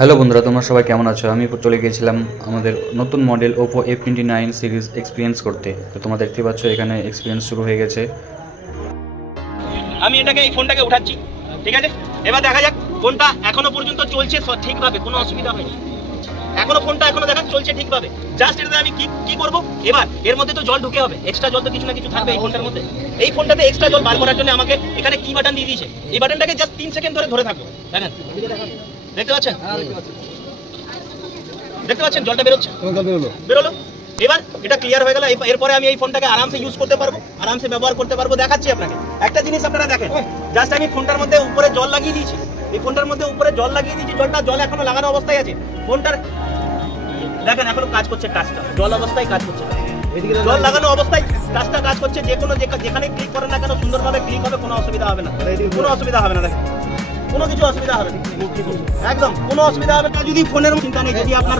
Hello বন্ধুরা, তোমরা সবাই কেমন আছো? আমি চলে গিয়েছিলাম আমাদের নতুন model Oppo F29 series experience করতে। তো তোমরা দেখতে পাচ্ছ এখানে এক্সপিরিয়েন্স শুরু হয়ে গেছে। আমি এই ফোনটাকে উঠাচ্ছি, ঠিক আছে? এবার দেখা যাক ফোনটা এখনো পর্যন্ত চলছে ঠিকভাবে, কোনো অসুবিধা হয়নি। ফোনটা এখনো দেখা চলছে ঠিকভাবে। জাস্ট এটাতে আমি কি করব, এবার এর মধ্যে তো জল ঢুকে হবে, এক্সট্রা জল তো কিছু না কিছু থাকবে এই ফোনটার মধ্যে। এই ফোনটাতে এক্সট্রা জল বার করার জন্য আমাকে এখানে কি বাটন দিয়ে দিয়েছে। এই বাটনটাকে জাস্ট 3 সেকেন্ড ধরে থাকবো। দেখেন, দেখতে পাচ্ছেন? দেখতে পাচ্ছেন জলটা বেরোলো। এবার এটা ক্লিয়ার হয়ে গেল। এরপরে আমি এই ফোনটাকে আরামসে ইউজ করতে পারবো, আরামসে ব্যবহার করতে পারবো। দেখাচ্ছি আপনাকে একটা জিনিস, আপনারা দেখেন। জাস্ট আমি ফোনটার মধ্যে উপরে জল লাগিয়ে দিয়েছি, এই ফোনটার মধ্যে উপরে জল লাগিয়ে দিয়েছি। জল এখনো লাগানো অবস্থায় আছে। ফোনটার দেখেন এখনো কাজ করছে, কাজটা জল অবস্থায় কাজ করছে, জল লাগানো অবস্থায় কাজটা কাজ করছে। যেখানে ক্লিক করেন না কেন সুন্দরভাবে ক্লিক হবে, কোনো অসুবিধা হবে না, কোনো অসুবিধা হবে না। দেখেন কোনো কিছু অসুবিধা হবে না, একদম কোনো অসুবিধা হবে না। যদি ফোনের চিন্তা নেই, যদি আপনার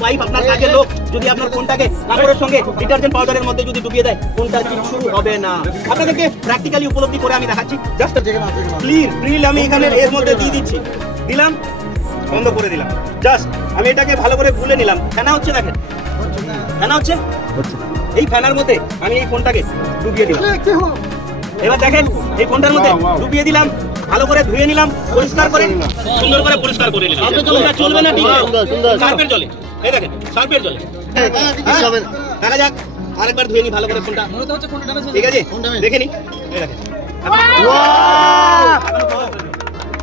ওয়াইফ, আপনার কাজের লোক যদি আপনার ফোনটাকে কাপড়ের সঙ্গে ডিটারজেন্ট পাউডারের মধ্যে যদি ডুবিয়ে দেয়, ফোনটার কিছু হবে না। আপনাদেরকে প্র্যাকটিক্যালি উপলব্ধি করে আমি দেখাচ্ছি। জাস্ট প্রিল আমি এখানে এর মধ্যে দিয়ে দিচ্ছি, দিলাম, বন্ধ করে দিলাম। জাস্ট আমি এটাকে ভালো করে গুলে নিলাম। ফেনা হচ্ছে, দেখেন ফেনা হচ্ছে। এই ফেনার মধ্যে আমি এই ফোনটাকে ডুবিয়ে দিলাম। এবার দেখেন এই ফোনটার মধ্যে ডুবিয়ে দিলাম, ভালো করে ধুয়ে নিলাম, পরিষ্কার করে সুন্দর করে পরিষ্কার করে নিলাম। চলবে না, সার্ফের জলে, এই দেখেন সার্ফের জলে দেখা যাক। আরেকবার ধুয়ে নি ভালো করে ফোনটা, ঠিক আছে? দেখে নি, এই দেখেন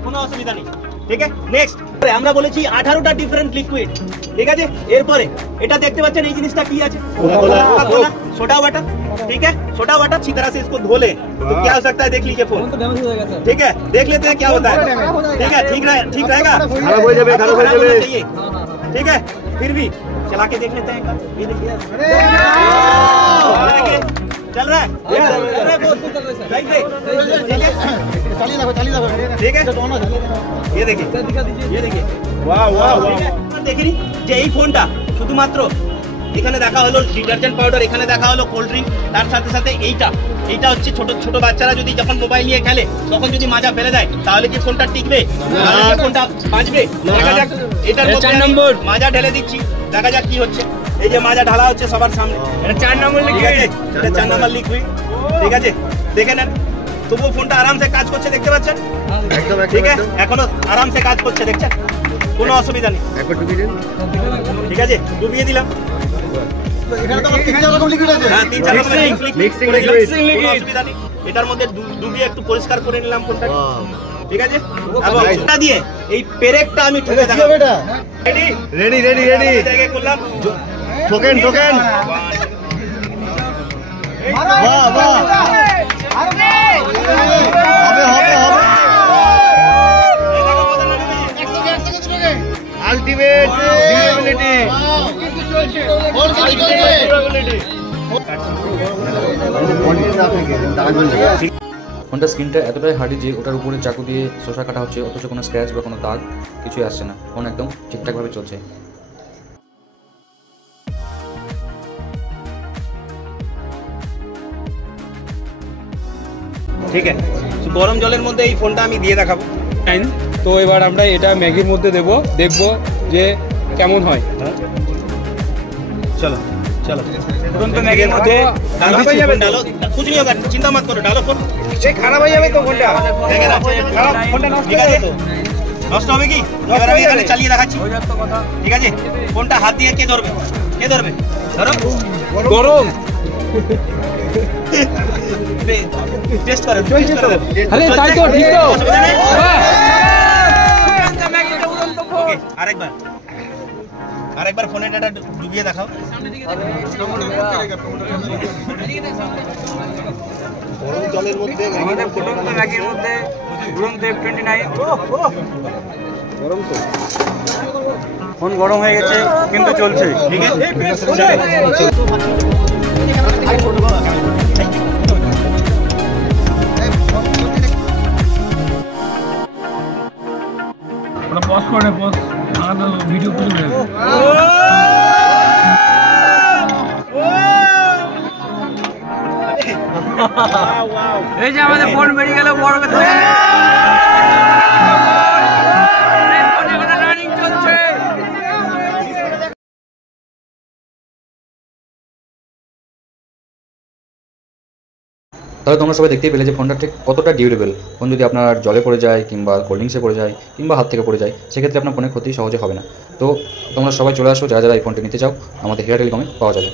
কোনো অসুবিধা নেই, ঠিক আছে? নেক্সট আমরা বলেছি 18টা ডিফারেন্ট লিকুইড, ঠিক আছে? এরপরে এটা দেখতে পাচ্ছেন এই জিনিসটা কি আছে, सोडा वाटर, ठीक है? सोडा वाटर अच्छी तरह से इसको धो ले तो क्या हो सकता है, देख लीजिए फोन, ठीक है? देख लेते हैं क्या होता है, ठीक है? ठीक रहेगा, ठीक है? फिर भी चला के देख लेते हैं, ये देखिए चल रहा है, ठीक है? ये देखिए वाह वाह वाह, देखिए যে এই ফোনটা শুধুমাত্র এখানে দেখা হলো ডিটারজেন্ট পাউডার, এখানে দেখা হলো কোল্ড ড্রিঙ্ক, তার সাথে সাথে এইটা হচ্ছে ছোট বাচ্চারা যদি যখন মোবাইল নিয়ে খেলে তখন যদি মাজা ফেলে দেয় তাহলে কি ফোনটা টিকবে, ফোনটা বাঁচবে? দেখা যাক, এটার মধ্যে মাজা ঢেলে দিচ্ছি, দেখা যাক কি হচ্ছে। এই যে মাজা ঢালা হচ্ছে সবার সামনে, এটা 4 নম্বর লিকুইড, এটা 4 নম্বর লিকুইড, ঠিক আছে? দেখে নেন, তবুও ফোনটা আরামসে কাজ করছে, দেখতে পাচ্ছেন? একদম ঠিক আছে, এখনো আরামসে কাজ করছে, দেখছেন? কোনো অসুবিধা নেই, ঠিক আছে? ডুবিয়ে দিলাম, এটার মধ্যে ডুবিয়ে একটু পরিষ্কার করে নিলাম ফোনটা, ঠিক আছে? এবং এটা দিয়ে এই পেরেকটা আমি ঠুকে দেখাবো। রেডি জায়গায় করলাম, ঠোকেন বাহ বাহ, আলটিমেট ডিউরেবিলিটি, ফোনটা স্ক্রিনটা এতটাই হার্ডি যে ওটার উপরে চাকু দিয়ে শসা কাটা হচ্ছে, অথচ কোনো স্ক্র্যাচ বা কোনো দাগ কিছুই আসছে না। ফোন একদম ঠিকঠাকভাবে চলছে। ঠিক আছে, গরম জলের মধ্যে এই ফোনটা আমি দিয়ে দেখাবো। তো এবার আমরা এটা ম্যাগির মধ্যে দেখবো যে কেমন হয়। चलो तुरंत मैगीर মধ্যে ডালো, कुछ नहीं होगा, चिंता मत करो, डालो फोन। সে খারাপ হয়ে যাবে তো ফোনটা, ফোনটা নষ্ট হয়ে যাবে তো, নষ্ট হবে কি? এবার আমি এখানে চালিয়ে দেখাচ্ছি, ঠিক আছে? ফোনটা হাত দিয়ে কে ধরবে ধরো, গরম টেস্ট করো, আরে তাই তো, ঠিক তো। আরেকবার ফোনে ডাটা ডুবিয়ে দেখাও। গরম জলের মধ্যে আমাদের ফুটন্ত ম্যাগির মধ্যে দুরন্ত F29 গরম তো, ফোন গরম হয়ে গেছে কিন্তু চলছে, ঠিক আছে? পজ করে ভিডিও করবে। এই যে আমাদের ফোন বেরিয়ে গেল বড় কথা, রানিং চলছে। তাহলে তোমরা সবাই দেখতেই পেলে যে ফোনটা ঠিক কতটা ডিউরেবল। ফোন যদি আপনার জলে পড়ে যায় কিংবা কোল্ড ড্রিঙ্কসে পড়ে যায় কিংবা হাত থেকে পড়ে যায়, সেক্ষেত্রে আপনার ফোনের ক্ষতি সহজে হবে না। তো তোমরা সবাই চলে আসো, যারা যারা এই ফোনটি নিতে চাও আমাদের হেরা টেলিকমে পাওয়া যাবে।